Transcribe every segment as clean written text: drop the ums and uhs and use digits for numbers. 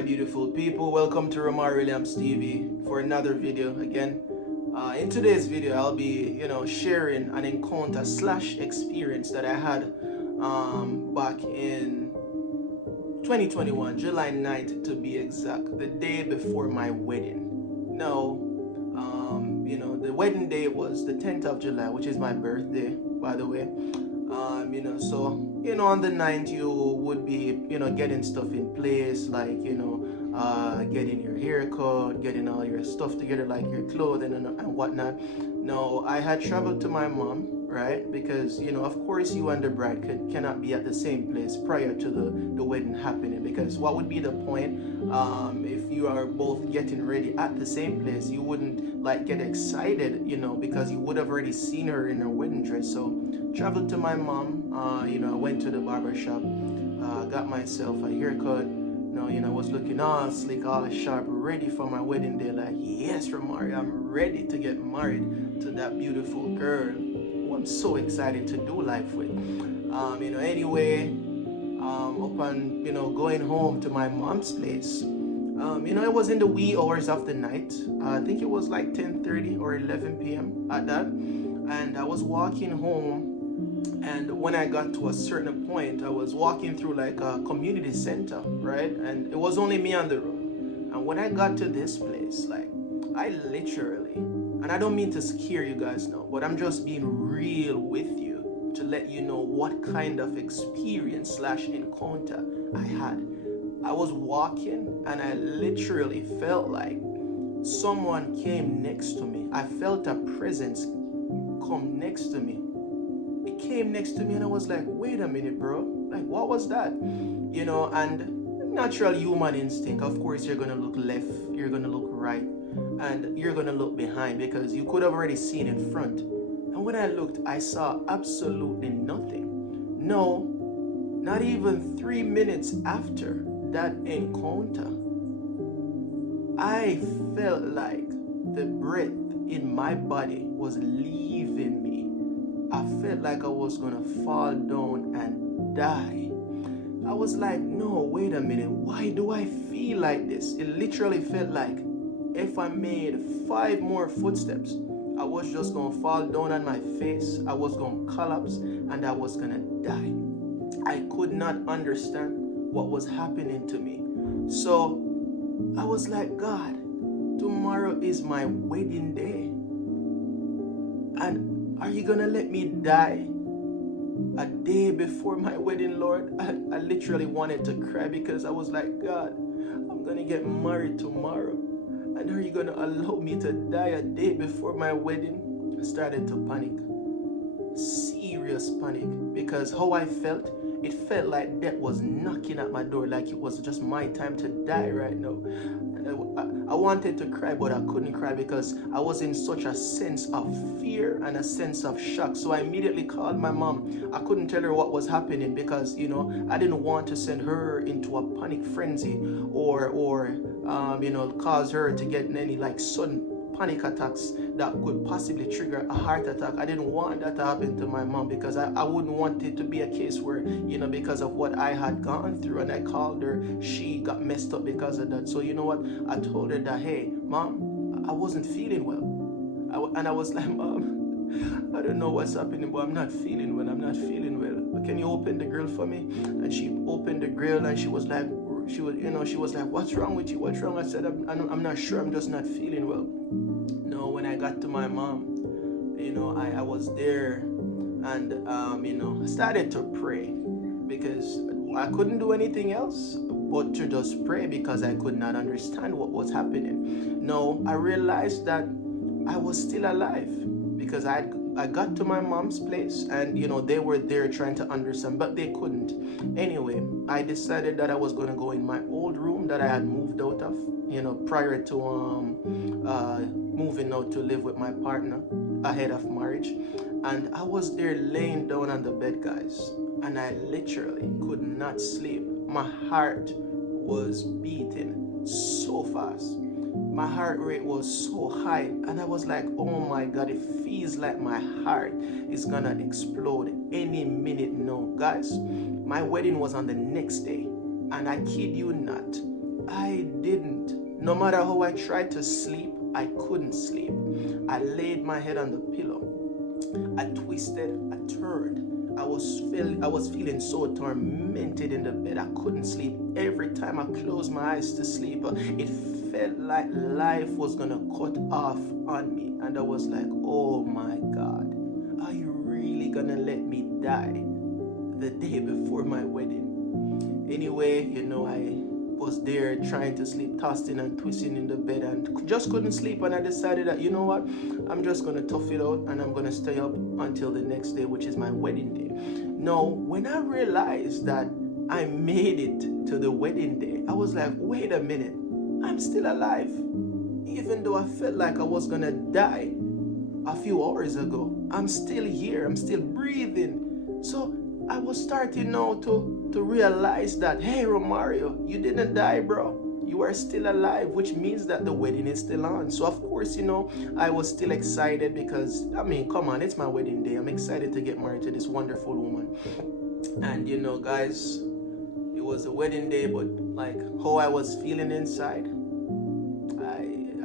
my beautiful people, welcome to Ramar Williams TV for another video again. In today's video, I'll be, sharing an encounter slash experience that I had back in 2021, July 9th to be exact, the day before my wedding. Now, the wedding day was the 10th of July, which is my birthday, by the way. On the 9th you would be, getting stuff in place, like, getting your haircut, getting all your stuff together, like your clothing and whatnot. Now, I had traveled to my mom, right? Because, of course you and the bride cannot be at the same place prior to the wedding happening, because what would be the point if you are both getting ready at the same place? You wouldn't like get excited, because you would have already seen her in her wedding dress. So traveled to my mom, I went to the barber shop, got myself a haircut. I was looking all slick, all sharp, ready for my wedding day. Like, yes, Ramari, I'm ready to get married to that beautiful girl who I'm so excited to do life with. Upon, going home to my mom's place, it was in the wee hours of the night. I think it was like 10:30 or 11 p.m. at that. And I was walking home, and when I got to a certain point, I was walking through like a community center, right? And it was only me on the road. And when I got to this place, like, I literally, and I don't mean to scare you guys now, but I'm just being real with you to let you know what kind of experience slash encounter I had. I was walking and I literally felt like someone came next to me. I felt a presence come next to me. It came next to me and I was like, wait a minute, bro. Like, what was that? And natural human instinct, of course, you're going to look left, you're going to look right, and you're going to look behind because you could have already seen in front. And when I looked, I saw absolutely nothing. No, not even 3 minutes after that encounter, I felt like the breath in my body was leaving me. I felt like I was gonna fall down and die. I was like, no, wait a minute, why do I feel like this? It literally felt like if I made 5 more footsteps, I was just gonna fall down on my face, I was gonna collapse, and I was gonna die. I could not understand what was happening to me. So I was like, God, tomorrow is my wedding day. And are you gonna let me die a day before my wedding, Lord? I literally wanted to cry because I was like, God, I'm gonna get married tomorrow. And are you gonna allow me to die a day before my wedding? I started to panic. Serious panic. Because how I felt, it felt like death was knocking at my door, like it was just my time to die right now. I wanted to cry, but I couldn't cry because I was in such a sense of fear and a sense of shock. So I immediately called my mom. I couldn't tell her what was happening because, I didn't want to send her into a panic frenzy or cause her to get any like sudden panic attacks that could possibly trigger a heart attack. I didn't want that to happen to my mom because I wouldn't want it to be a case where, because of what I had gone through and I called her, she got messed up because of that. So you know what? I told her that, hey, Mom, I wasn't feeling well. And I was like, Mom, I don't know what's happening, but I'm not feeling well. I'm not feeling well. But can you open the grill for me? And she opened the grill and she was like, what's wrong with you? What's wrong? I said, I'm not sure. I'm just not feeling well. No, when I got to my mom, I was there and, I started to pray because I couldn't do anything else but to just pray because I could not understand what was happening. No, I realized that I was still alive because I got to my mom's place and, they were there trying to understand, but they couldn't. Anyway, I decided that I was going to go in my old room that I had moved out of, prior to moving out to live with my partner ahead of marriage. And I was there laying down on the bed, guys, and I literally could not sleep. My heart was beating so fast. My heart rate was so high and I was like, oh my God, it feels like my heart is gonna explode any minute now. Guys, my wedding was on the next day and I kid you not, I didn't. No matter how I tried to sleep, I couldn't sleep. I laid my head on the pillow. I twisted, I turned. I was feeling so tormented in the bed. I couldn't sleep. Every time I closed my eyes to sleep, it felt like life was gonna cut off on me. And I was like, oh my God, are you really gonna let me die the day before my wedding? Anyway, I was there trying to sleep, tossing and twisting in the bed and just couldn't sleep. And I decided that, you know what, I'm just gonna tough it out and I'm gonna stay up until the next day, which is my wedding day. Now, when I realized that I made it to the wedding day, I was like, wait a minute, I'm still alive. Even though I felt like I was gonna die a few hours ago, I'm still here, I'm still breathing. So I was starting now to realize that, hey, Romario, you didn't die, bro. You are still alive, which means that the wedding is still on. So of course, I was still excited because, come on, it's my wedding day. I'm excited to get married to this wonderful woman. And guys, it was a wedding day, but like how I was feeling inside,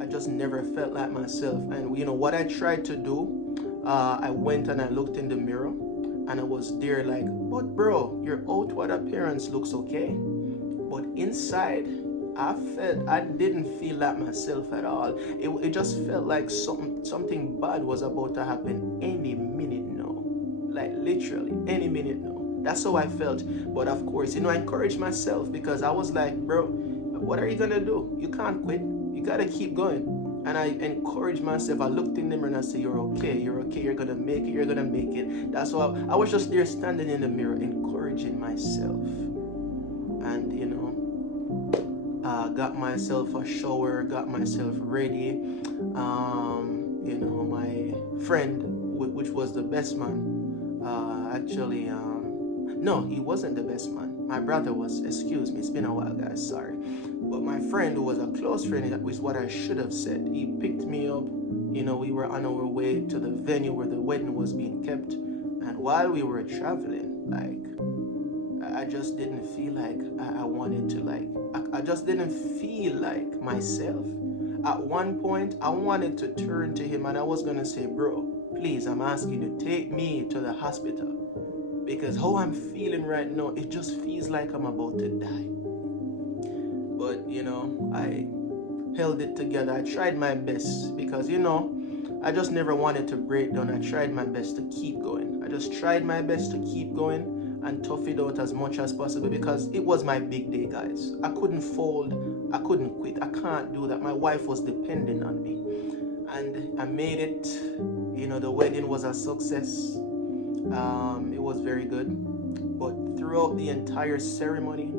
I just never felt like myself. And what I tried to do, I went and I looked in the mirror. And I was there like, but bro, your outward appearance looks okay. But inside, I didn't feel like myself at all. It just felt like something bad was about to happen any minute now. Like literally, any minute now. That's how I felt. But of course, I encouraged myself because I was like, bro, what are you gonna do? You can't quit. You gotta keep going. And I encouraged myself. I looked in the mirror and I said, you're okay, you're gonna make it, you're gonna make it. That's why I was just there standing in the mirror, encouraging myself. And got myself a shower, got myself ready. My friend, which was the best man, no, he wasn't the best man. My brother was, excuse me, it's been a while, guys, sorry. But my friend, who was a close friend, that was what I should have said. He picked me up. We were on our way to the venue where the wedding was being kept. And while we were traveling, I just didn't feel like I wanted to, I just didn't feel like myself. At one point, I wanted to turn to him and I was going to say, bro, please, I'm asking you, take me to the hospital. Because how I'm feeling right now, it just feels like I'm about to die. But, I held it together. I tried my best because, I just never wanted to break down. I tried my best to keep going. I just tried my best to keep going and tough it out as much as possible because it was my big day, guys. I couldn't fold. I couldn't quit. I can't do that. My wife was depending on me. And I made it. The wedding was a success. It was very good. But throughout the entire ceremony,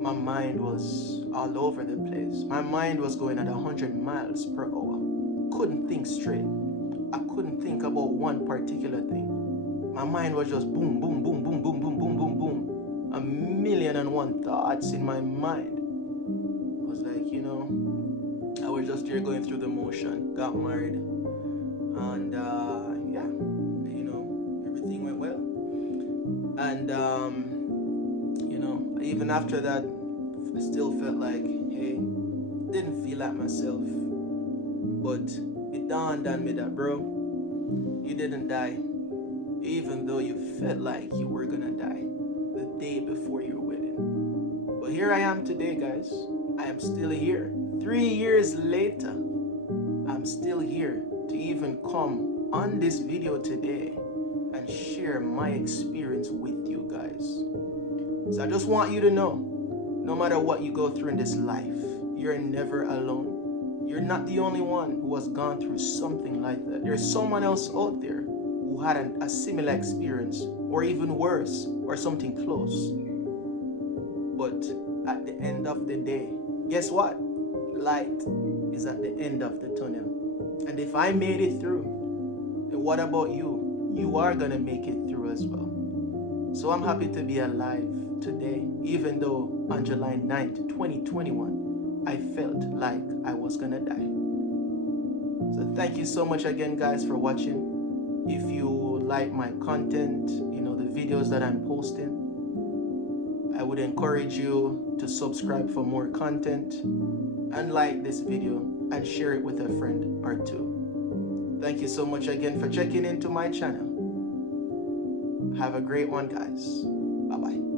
my mind was all over the place. My mind was going at 100 miles per hour. Couldn't think straight. I couldn't think about one particular thing. My mind was just boom, boom, boom, boom, boom, boom, boom, boom, boom. 1,000,001 thoughts in my mind. I was like, I was just there going through the motion, got married, and everything went well. And even after that, I still felt like, hey, didn't feel like myself. But it dawned on me that, bro, you didn't die, even though you felt like you were gonna die the day before your wedding. But here I am today, guys. I am still here. 3 years later, I'm still here to even come on this video today and share my experience with you guys. So I just want you to know, no matter what you go through in this life, you're never alone. You're not the only one who has gone through something like that. There's someone else out there who had a similar experience, or even worse, or something close. But at the end of the day, guess what? Light is at the end of the tunnel. And if I made it through, then what about you? You are gonna make it through as well. So I'm happy to be alive today, even though on July 9th, 2021, I felt like I was gonna die. So thank you so much again, guys, for watching. If you like my content, the videos that I'm posting, I would encourage you to subscribe for more content and like this video and share it with a friend or two. Thank you so much again for checking into my channel. Have a great one, guys. Bye-bye.